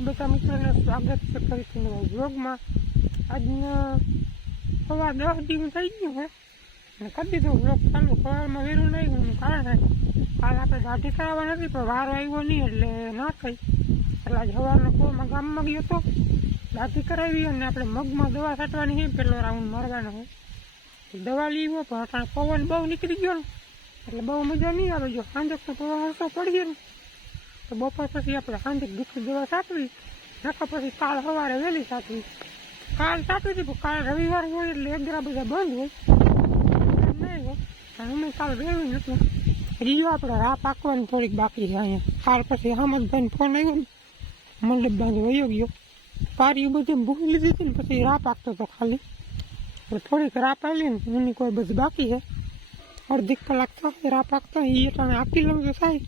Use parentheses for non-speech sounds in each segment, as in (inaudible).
બધા મિત્રોને સ્વાગત છે ફરીથી નવા વ્લોગમાં આજના સવાર દસ દિવસ થઈ ગયું છે અને કરી દીધો વ્લોગ ચાલુ સવારમાં વહેલું નહીં ગયું કારણ છે કાલ આપણે દાઢી કરાવવા નથી પણ વારો આવ્યો નહીં એટલે ના થઈ એટલે આજ સવારના કોમાં ગામમાં ગયો હતો દાઢી કરાવી અને આપણે મગમાં દવા છાંટવાની છે પેલો રાઉન્ડ મારવાનો છે દવા લીવો પણ પવન બહુ નીકળી ગયો ને એટલે બહુ મજા નહીં આવે જો સાંજે તો પવન હરસો ગયો ને તો બપોર પછી આપણે સાંજે દુઃખ દવા સાચવી, નકર પછી કાલ સવારે વહેલી સાચવી. કાલ સાચવી હતી, પણ કાલ રવિવાર હોય એટલે એકદરા બધા બંધ હોય. નહીં હોય. અમે કાલ રહેવું નથી રીયો આપણે રાહ પાકવાની થોડીક બાકી છે અહીંયા. કાલ પછી હામદભાઈને ફોન આવ્યો ને. મંડપ બાંધ વયો ગયો. પારીઓ બધી ભૂખી લીધી હતી ને પછી રાહ પાકતો હતો ખાલી. એટલે થોડીક રાહ પાડી ને, એની કોઈ બધી બાકી છે. અડધી કલાક થશે રાહ પાકતા એ અટાણે આપી લઉં તો થાય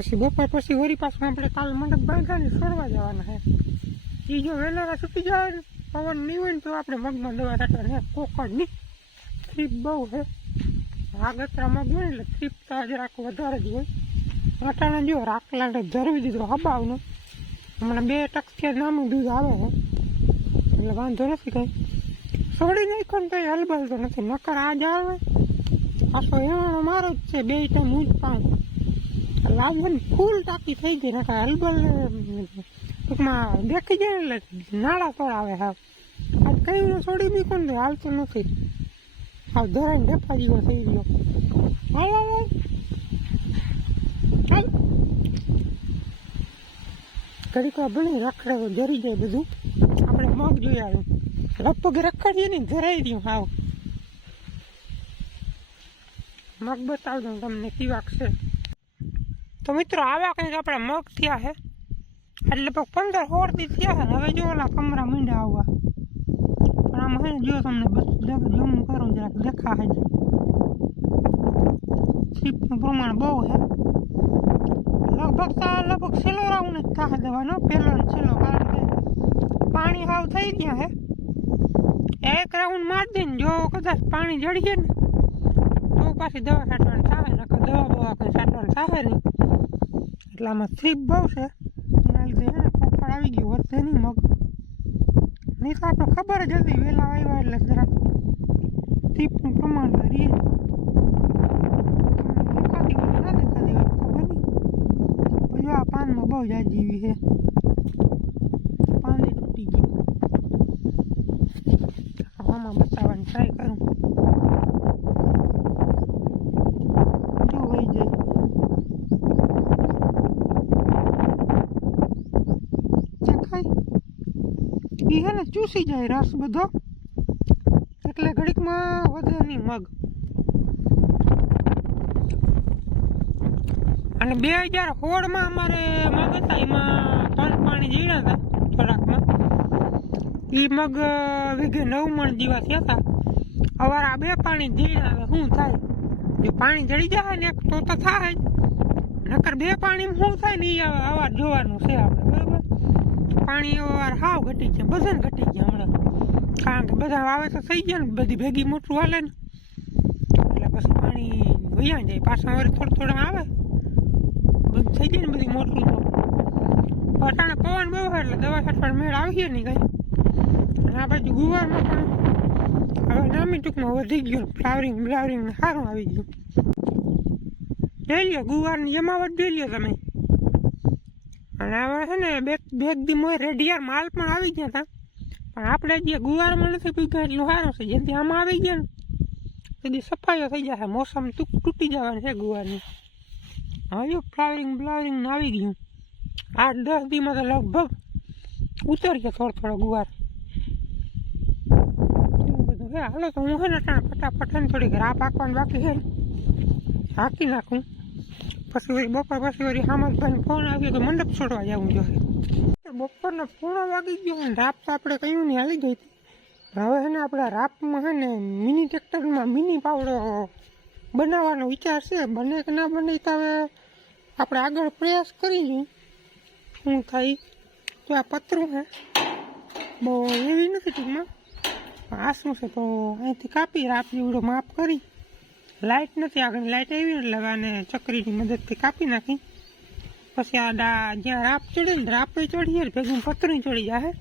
પછી બપોર પછી વળી પાછું આપણે કાલ મંડપ બાંધવાની છોડવા જવાના છે એ જો વહેલા છૂટી જાય ને, પવન નહીં હોય ને તો આપણે મગમાં દવા છાંટવા ને કોકડ નહીં થ્રીપ બહુ છે આગતરા મગ હોય એટલે થ્રીપ તો જરાક વધારે જ હોય. અટાણે જો રાખલાને ધરવી દીધો હબાવનો. હમણાં બે ટકથી નાનું દૂધ આવે છે એટલે વાંધો નથી કંઈ. છોડી નાખ્યો ને કંઈ હલબલ તો નથી. નકર આજ આવે. પાછો એવાનો મારો જ છે, બે ટાઈમ હું જ પાઉં. લાગવન ફૂલ ટાંકી થઈ ગઈ નકર હલબલ ટૂંકમાં દેખી જાય એટલે નાળા તોડાવે હાવ. આજ કઈ છોડી બી કોણ હાલતું નથી. હાવ ધરાઈને ડેફા જેવો થઈ ગયો. હાલ હાલ હાલ ઘડીક ભણી રખડે ધરી જાય બધું. આપણે મગ જોઈ આવ્યું. લગભગ રખડીએ ને ધરાઈ રહ્યું હાવ. મગ બતાવજો તમને કેવાક છે. તો મિત્રો આવા કંઈક આપણે મગ થયા છે. એટલે લગભગ પંદર સોળ દી થયા છે હવે જો ઓલા કમરા મીંડા આવવા. પણ આમાં હે જો તમને જમ કરું, જરાક દેખા સીપનું પ્રમાણ બહુ છે. લગભગ તો, લગભગ છેલ્લો રાઉન્ડ જ થાય દેવાનો પહેલો ને છેલ્લો, કારણ કે પાણી હાવ થઈ ગયા હે એક રાઉન્ડ મારી દે ને, જો કદાચ પાણી જડીએ ને, તો પાછી દવા છાંટવાની દવા બવા કંઈ છાંટવાની થાય નહીં એટલે આમાં સ્લીપ બહુ છે. એના લીધે એને પોપડ આવી ગયું. વધશે નહીં મગ. નહીં તો આપણે ખબર જ હતી વહેલા આવ્યા એટલે જરાક સ્લીપનું પ્રમાણ રહીએ દેખાતી ના દેખાતી આ પાનમાં બહુ જાજીવી છે. પાન તૂટી ગયું. આમાં બચાવવાની ટ્રાય કરું જો વહી જાય દેખાય એ ને, ચૂસી જાય રસ બધો. એટલે ઘડીકમાં વધે નહીં મગ. અને બે હજાર સોળમાં અમારે મગ હતા, એમાં ત્રણ પાણી જીણા હતા થોડાકમાં એ મગ વીઘે નવ મણ થયા હતા. અવાર આ બે પાણી જીણા હવે શું થાય? જો પાણી જડી જાય ને એક તો તો થાય નકર બે પાણીમાં શું થાય ને એ અવાર જોવાનું છે આપણે બરાબર પાણી અવાર હાવ ઘટી ગયા વજન ઘટી ગયા હમણાં. કારણ કે બધા વાવેતર થઈ ગયા ને, બધી ભેગી મોટું હાલે ને. એટલે પછી પાણી વૈયા જાય, પાછા વળી થોડું થોડું આવે. બધું થઈ જાય ને બધી મોટું તો. અટાણે પવન બહુ એટલે દવા છાંટવાનો મેળ આવીએ નહીં કઈ. આ બાજુ ગુવારમાં પણ હવે નામી ટૂંકમાં વધી ગયું, ફ્લાવરિંગ બ્લાવરિંગ સારું આવી ગયું. જોઈ લ્યો ગુવારની જમાવટ જોઈ લ્યો તમે. અને હવે છે ને બે બે દી મોય રેડિયાર માલ પણ આવી ગયા હતા પણ આપણે જે ગુવારમાં નથી પીધા એટલું સારું છે. જેથી આમાં આવી ગયા ને બધી સફાઈઓ થઈ જશે. મોસમ તૂટી જવાની છે ગુવારની. હવે ફ્લાવરિંગ બ્લાવરિંગ આવી ગયું. આઠ દસ દીમાં તો લગભગ ઉતરીએ થોડો થોડો ગુવાર. બધું હાલો તો હું હે ને ત્યાં ફટાફટ થોડીક રાહ પાકવાની બાકી છે હાકી નાખું. પછી વળી બપોર પછી વળી હામદભાઈને ફોન આવ્યો તો મંડપ છોડવા જવું જોઈએ બપોરનો પૂર્ણ વાગી ગયો ને રાપ તો આપણે કયું નહીં હાલી ગઈ હતી. હવે છે ને આપણા રાપમાં છે ને મિની ટ્રેક્ટરમાં મિની પાવડો બનાવવાનો વિચાર છે. બને કે ના બને તો હવે આપણે આગળ પ્રયાસ કરી જોઈએ શું થાય તો આ પતરું છે બહુ એવી નથી ટૂંકમાં. શું છે તો અહીંથી કાપી રાપ જેવડો માપ કરી લાઇટ નથી આગળ લાઇટ આવી એટલે આને ચકરીની મદદથી કાપી નાખી. પછી આ ડા જ્યાં રાપ ચડે ને, રાપે ચડીએ ને ભેગું પતરું ચડી જાય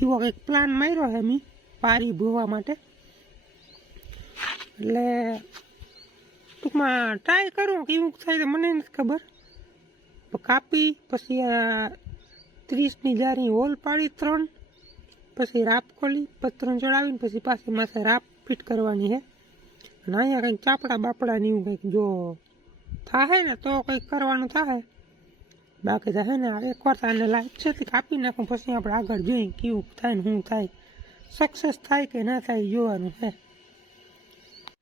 એવો કંઈક પ્લાન માર્યો છે મેં, પારી ભોવા માટે. એટલે ટૂંકમાં ટ્રાય કરું કે એવું થાય તો મને નથી ખબર. કાપી, પછી આ ત્રીસની જારી હોલ પાડી ત્રણ, પછી રાપ ખોલી પતરું ચડાવીને પછી પાછી માથે રાપ ફિટ કરવાની છે અને અહીંયા કંઈક ચાપડા બાપડા ને એવું કંઈક જો થાય ને તો કંઈક કરવાનું થાય બાકી તો હે ને એકવાર તો આને લાઈફ છે કાપી નાખું, પછી આપણે આગળ જોઈએ કેવું થાય ને શું થાય. સક્સેસ થાય કે ના થાય જોવાનું છે.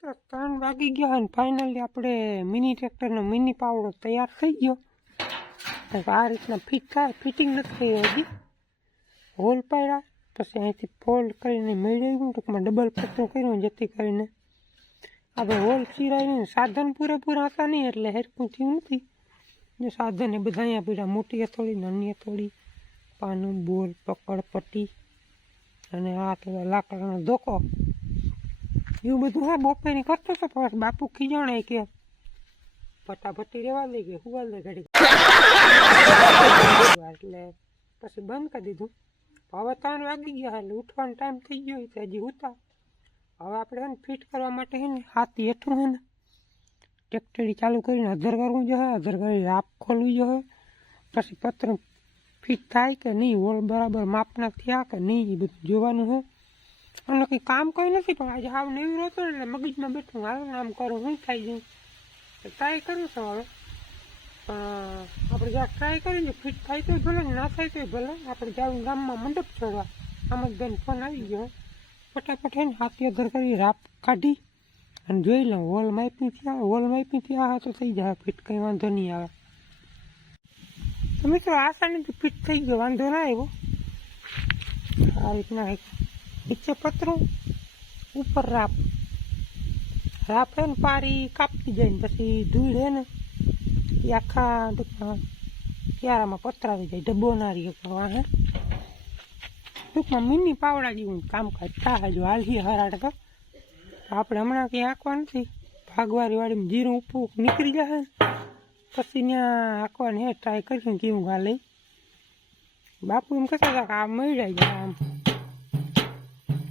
તો ત્રણ વાગી ગયા અને ફાઇનલી આપણે મિની ટ્રેક્ટરનો મિની પાવડો તૈયાર થઈ ગયો. આ રીતના ફિટ થાય ફિટિંગ નથી થઈ હજી. હોલ પાડ્યા, પછી અહીંથી ફોલ્ડ કરીને મેળવ્યું, ટૂંકમાં ડબલ પટ્ટું કર્યું જેથી કરીને આપણે હોલ ચીરાવીને સાધન પૂરેપૂરા હતા નહીં, એટલે હેરકું થયું નથી. ને સાધન એ બધા અહીંયા પીડા, મોટી હથોડી નાની હથોડી પાનું, બોલ, પકડ, પટ્ટી અને આ તો લાકડાનો ધોકો. એવું બધું હા બપોરે કરતો હતો પણ બાપુ ખીજાણે કે ફટાફટી રહેવા દે કે હુવા દે ઘડી એટલે પછી બંધ કરી દીધું. હવે ત્રણ વાગી ગયા, એટલે ઉઠવાનો ટાઈમ થઈ ગયો તો હજી ઉતા હવે આપણે હે ફિટ કરવા માટે છે ને હાથી હેઠું છે ને ટેક્ટરી ચાલુ કરીને અધર કરવું જોઈએ, અધર કરી રાપ ખોલવી જોઈએ. પછી પત્ર ફિટ થાય કે નહીં, હોલ બરાબર માપના થયા કે નહીં, એ બધું જોવાનું છે. અને કંઈ કામ કંઈ નથી, પણ આજે હાવ નેવું હતો ને એટલે મગજમાં બેઠું, હાલ આમ કરું, હું થાય તો ટ્રાય કરું છું હવે. આપણે જ્યાં ટ્રાય કરીને ફિટ થાય તો ભલે ના થાય તો ભલે, આપણે જાવ ગામમાં મંડપ છોડવા આમ જ બેન ફોન આવી ગયો. ફટાફટ ને હાથી અધર કરી રાપ કાઢી અને જોઈ લઉં હોલ માઇપની થયા, હોલ માઇપની થયા તો થઈ જાય, ફિટ કંઈ વાંધો નહીં આવે. તમે તો આસાનીથી ફિટ થઈ ગયો, વાંધો ના આવ્યો. આ રીતના નીચે પતરું, ઉપર રાપ. રાપ હે ને પારી કાપતી જાય ને પછી ધૂળ હે ને, એ આખા ક્યારામાં પતરાવી જાય, ડબ્બો ના રહી હે ટૂંકમાં મિની પાવડા જેવું કામકાજ થાય જો હાલથી હરાડ તો આપણે હમણાં કંઈ આંકવા નથી. ભાગવારી વાળીમાં જીરું, ઉપવું, નીકળી જશે પછી ત્યાં આંકવાની હે ટ્રાય કરીશું કેવું ગાલે બાપુ એમ કહેતા હતા કે આ મળાઈ જાય આમ.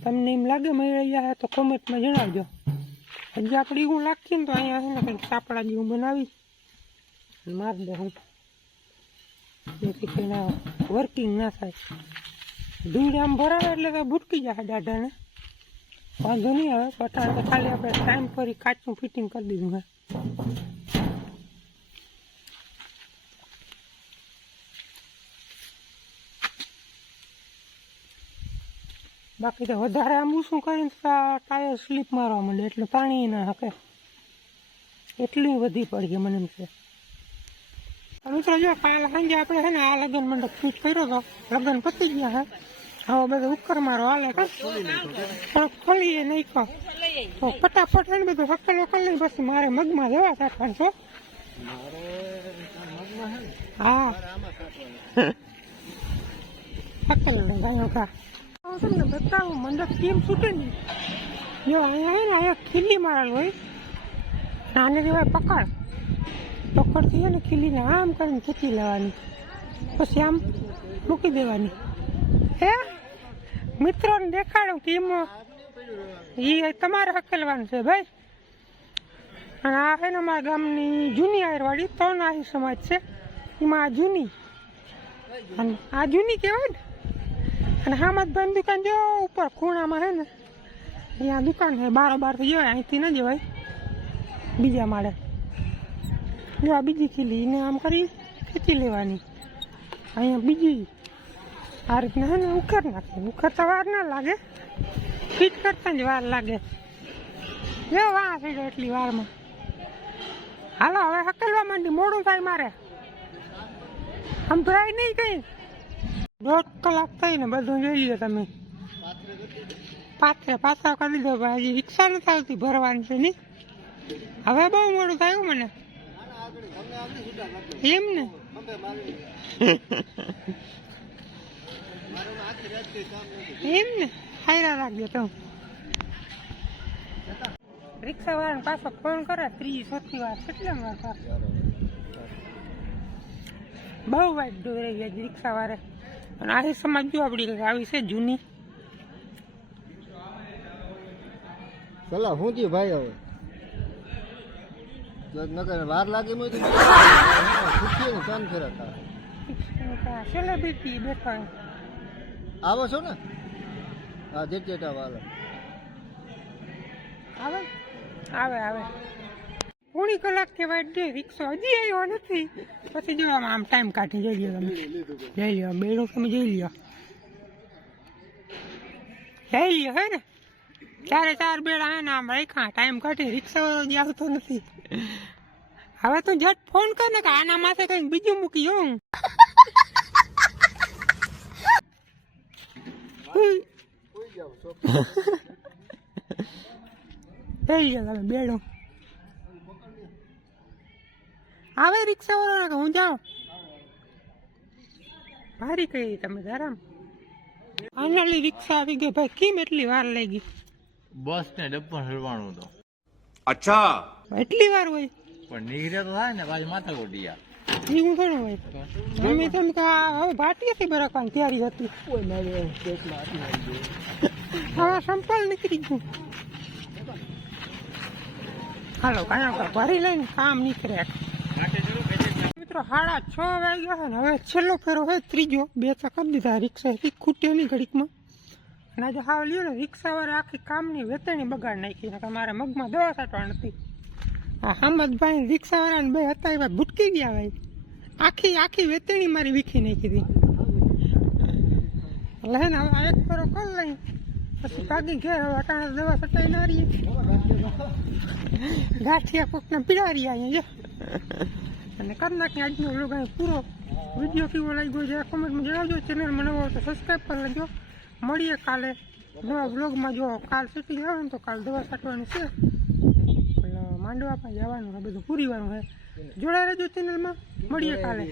તમને એમ લાગે મળાઈ જાય તો કોમેન્ટમાં જણાવજો. હજી આપણે એવું લાગશે ને તો અહીંયા છે ને કંઈક સાપડા જેવું બનાવી મારી દે હું. જેથી કરીને વર્કિંગ ના થાય. ધૂળ આમ ભરાવે એટલે તો ભૂટકી જાય દાઢાને. વાંધો નહીં આવે પટાણ તો ખાલી આપણે ટાઈમ પર કાચું ફિટિંગ કરી દીધું હે. બાકી તો વધારે આમ શું કરીને ટાયર સ્લીપ મારવા માંડે, એટલે પાણી ના હકે. એટલી વધી પડી મને એમ છે. મિત્રો જો કાલ સાંજે આપણે છે ને આ લગ્ન મંડપ ફિટ કર્યો હતો લગ્ન પતી ગયા હે હવે બધું ઉપકર મારો હાલે પણ ખોલીએ નહીં કહો તો ફટાફટ છે ને બધું હકલ વકલ નહીં પછી મારે મગમાં જવા સાઠવાનું છો. હા. હકલ ને ગાયો કા તમને બતાવું મંડપ કેમ છૂટે નહીં. જો અહીંયા છે ને, અહીંયા ખીલી મારેલ હોય. નાની કહેવાય પકડ. પકડથી અને ખીલીને આમ કરીને ખેંચી લેવાની. પછી આમ મૂકી દેવાની. હે? મિત્રોને દેખાડું કે એમાં એ તમારે હકેલવાનું છે ભાઈ. અને આ છે ને અમારા ગામની જૂની આયરવાડી, ત્રણ આહી સમાજ છે. એમાં આ જૂની. અને આ જૂની કહેવાય ને? અને હામાં બંધ દુકાન જો ઉપર ખૂણામાં છે ને અહીંયા દુકાન છે બારો બાર તો જવાય અહીંથી ન જવાય. બીજા માળે. જો આ બીજી ખીલી, એને આમ કરી ખેંચી લેવાની. અહીંયા બીજી આ રીતના ને ઉખેર નાખે. ઉખેરતા વાર ના લાગે. ફિટ કરતા જ વાર લાગે. જો વાહ થઈ ગયો એટલી વારમાં. હાલો, હવે હકેલવા માંડી. મોડું થાય મારે. સંભળાય નહીં કઈ. દોઢ કલાક થઈ ને બધું જોઈ લો તમે. પાથરે પાછા કરી દીધો ભાઈ હજી રિક્ષા નથી આવતી ભરવાની છે, નહીં? હવે બહુ મોડું થયું મને. એમ ને? એમ ને? હાયરા રાખજો, તો. રિક્ષા વાળાને પાછો ફોન કરે, ત્રીજી, ચોથી વાર. કેટલા વાર પાછો? બહુ વાઇટ દોરે ગયા રિક્ષાવાળે. અને આ સમાજ જો આપણી આવી છે જૂની. ચલા હું જી ભાઈ હવે? નકર વાર લાગે મેં તો પૂછીએ ને ચાંદ ફેરતા સેલિબ્રિટી બેઠો. આવો છો ને? હા જે ચેટા વાલા આવે? આવે આવે. પૂણી કલાક કહેવાય ડે દે રિક્ષો હજી આવ્યો નથી. પછી જો આમ આમ ટાઈમ કાઢી જઈ લ્યો તમે. જઈ લ્યો બેડું તમે જઈ લ્યો. જઈ લ્યો હે ને? ચારે ચાર બેડા હે ને આમ રાખ્યા ટાઈમ કાઢી રિક્ષાવાળો જ આવતો નથી. હવે તું જટ ફોન કર ને કે આના માથે કઈ બીજું મૂકી હો (laughs) બેડો. આવે રિક્ષા વાળો હું જાઉં? ભારી કઈ તમે જરામ ફાઇનલી રિક્ષા આવી ગઈ. ભાઈ કેમ એટલી વાર લાગી? બસ ને ડબ્બા હલવાનું તો. અચ્છા. એટલી વાર હોય. પણ નીકળ્યા તો થાય ને પાછી માથા કોટિયા એ હું ઘણું હોય. અમે તેમ કે હવે ભાટીએથી બરકવાની તૈયારી હતી. હવે સંપલ નીકળી ગયું. હાલો કાંઈ ભરી લઈને કામ નીકળે. મિત્રો સાડા છ વાગ્યા છે ને હવે છેલ્લો ફેરો છે ત્રીજો. બે ચકર કરી દીધા રિક્ષા હતી ખૂટે નહીં ઘડીકમાં. અને આજે હાવ લ્યો ને રિક્ષાવાળા આખી કામની વેતણી બગાડ નાખી ને કે મારે મગમાં દવા સાટવા નથી. હમદભાઈ રિક્ષાવાળાને બે હતા એવા ભૂટકી ગયા ભાઈ આખી આખી વેતણી મારી વીખી નાખી હતી. એટલે હે ને, હવે એક ફેરો કરી લઈ. પછી ભાગી ઘેર હવે કાં દવા સટાઈ ના રહીએ. ગાંઠિયા કોકને પીડા રહ્યા અહીંયા, જો. અને કરી નાખી આજનો વ્લોગ અહીં પૂરો. વીડિયો કેવો લાગ્યો છે કોમેન્ટમાં જણાવજો. ચેનલમાં નવો હોય તો સબસ્ક્રાઈબ કરી લેજો. મળીએ કાલે નવા વ્લોગમાં જો કાલ સિટી આવે ને તો કાલ દવા છાંટવાની છે. માંડવા પાસે જવાનું છે બધું પૂરી વાનું છે જોડાઈ રહેજો ચેનલમાં મળીએ કાલે.